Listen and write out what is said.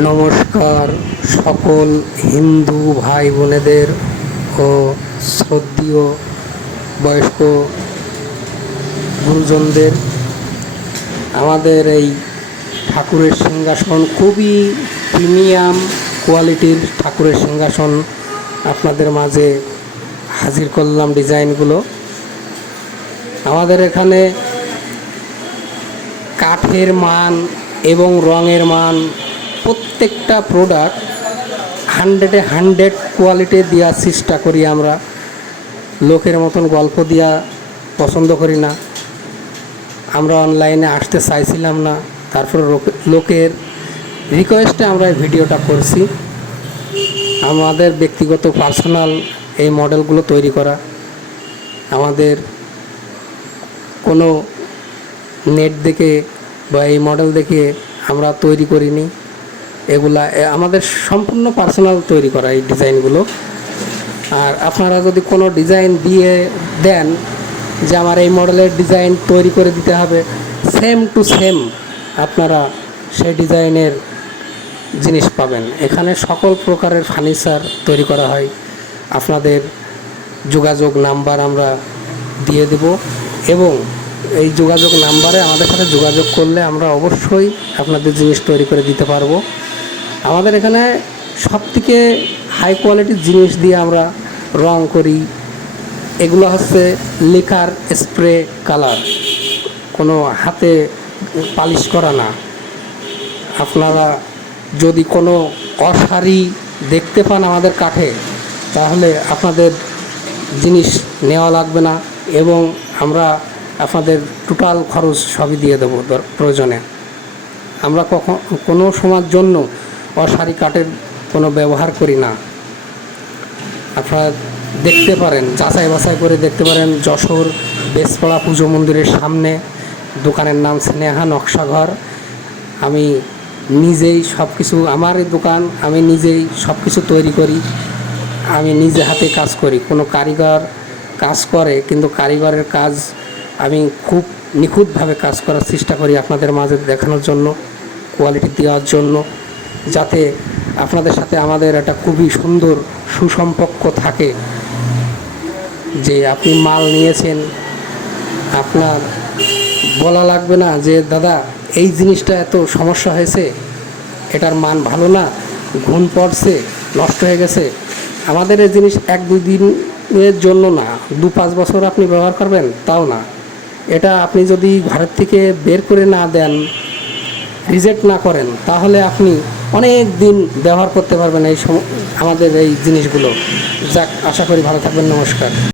নমস্কার সকল হিন্দু ভাই বোনেদের ও শ্রদ্ধেয় বয়স্ক গুরুজনদের। আমাদের এই ঠাকুরের সিংহাসন খুবই প্রিমিয়াম কোয়ালিটির ঠাকুরের সিংহাসন আপনাদের মাঝে হাজির করলাম। ডিজাইনগুলো আমাদের এখানে কাঠের মান এবং রঙের মান প্রত্যেকটা প্রোডাক্ট 100 কোয়ালিটি দেওয়ার চেষ্টা করি। আমরা লোকের মতন গল্প দেওয়া পছন্দ করি না। আমরা অনলাইনে আসতে চাইছিলাম না, তারপর লোকের রিকোয়েস্টে আমরা এই ভিডিওটা করছি। আমাদের ব্যক্তিগত পার্সোনাল এই মডেলগুলো তৈরি করা, আমাদের কোনো নেট দেখে বা এই মডেল দেখে আমরা তৈরি করিনি। এগুলা আমাদের সম্পূর্ণ পার্সোনাল তৈরি করা এই ডিজাইনগুলো। আর আপনারা যদি কোনো ডিজাইন দিয়ে দেন যে আমার এই মডেলের ডিজাইন তৈরি করে দিতে হবে, সেম টু সেম আপনারা সেই ডিজাইনের জিনিস পাবেন। এখানে সকল প্রকারের ফার্নিচার তৈরি করা হয়। আপনাদের যোগাযোগ নাম্বার আমরা দিয়ে দেব এবং এই যোগাযোগ নাম্বারে আমাদের সাথে যোগাযোগ করলে আমরা অবশ্যই আপনাদের জিনিস তৈরি করে দিতে পারবো। আমাদের এখানে সবথেকে হাই কোয়ালিটির জিনিস দিয়ে আমরা রং করি। এগুলো হচ্ছে লিকার স্প্রে কালার, কোনো হাতে পালিশ করা না। আপনারা যদি কোনো অসারি দেখতে পান আমাদের কাঠে, তাহলে আপনাদের জিনিস নেওয়া লাগবে না এবং আমরা আপনাদের টোটাল খরচ সবই দিয়ে দেবো প্রয়োজনে। আমরা কোনো সময়ের জন্য অসারি কাঠের কোনো ব্যবহার করি না। আপনারা দেখতে পারেন, যাচাই বাছাই করে দেখতে পারেন। যশোর বেসপাড়া পুজো মন্দিরের সামনে দোকানের নাম স্নেহা নকশাঘর। আমি নিজেই সব কিছু, আমার এই দোকান, আমি নিজেই সব কিছু তৈরি করি। আমি নিজে হাতে কাজ করি। কোনো কারিগর কাজ করে, কিন্তু কারিগরের কাজ আমি খুব নিখুঁতভাবে কাজ করার চেষ্টা করি আপনাদের মাঝে দেখানোর জন্য, কোয়ালিটি দেওয়ার জন্য, যাতে আপনাদের সাথে আমাদের একটা খুবই সুন্দর সুসম্পর্ক থাকে। যে আপনি মাল নিয়েছেন, আপনার বলা লাগবে না যে দাদা এই জিনিসটা এত সমস্যা হয়েছে, এটার মান ভালো না, ঘুণ পড়ছে, নষ্ট হয়ে গেছে। আমাদের এই জিনিস 1-2 দিনের জন্য না, 2-5 বছর আপনি ব্যবহার করবেন, তাও না। এটা আপনি যদি ঘরের থেকে বের করে না দেন, রিজেক্ট না করেন, তাহলে আপনি অনেক দিন ব্যবহার করতে পারবেন আমাদের এই জিনিসগুলো। যাক, আশা করি ভালো থাকবেন। নমস্কার।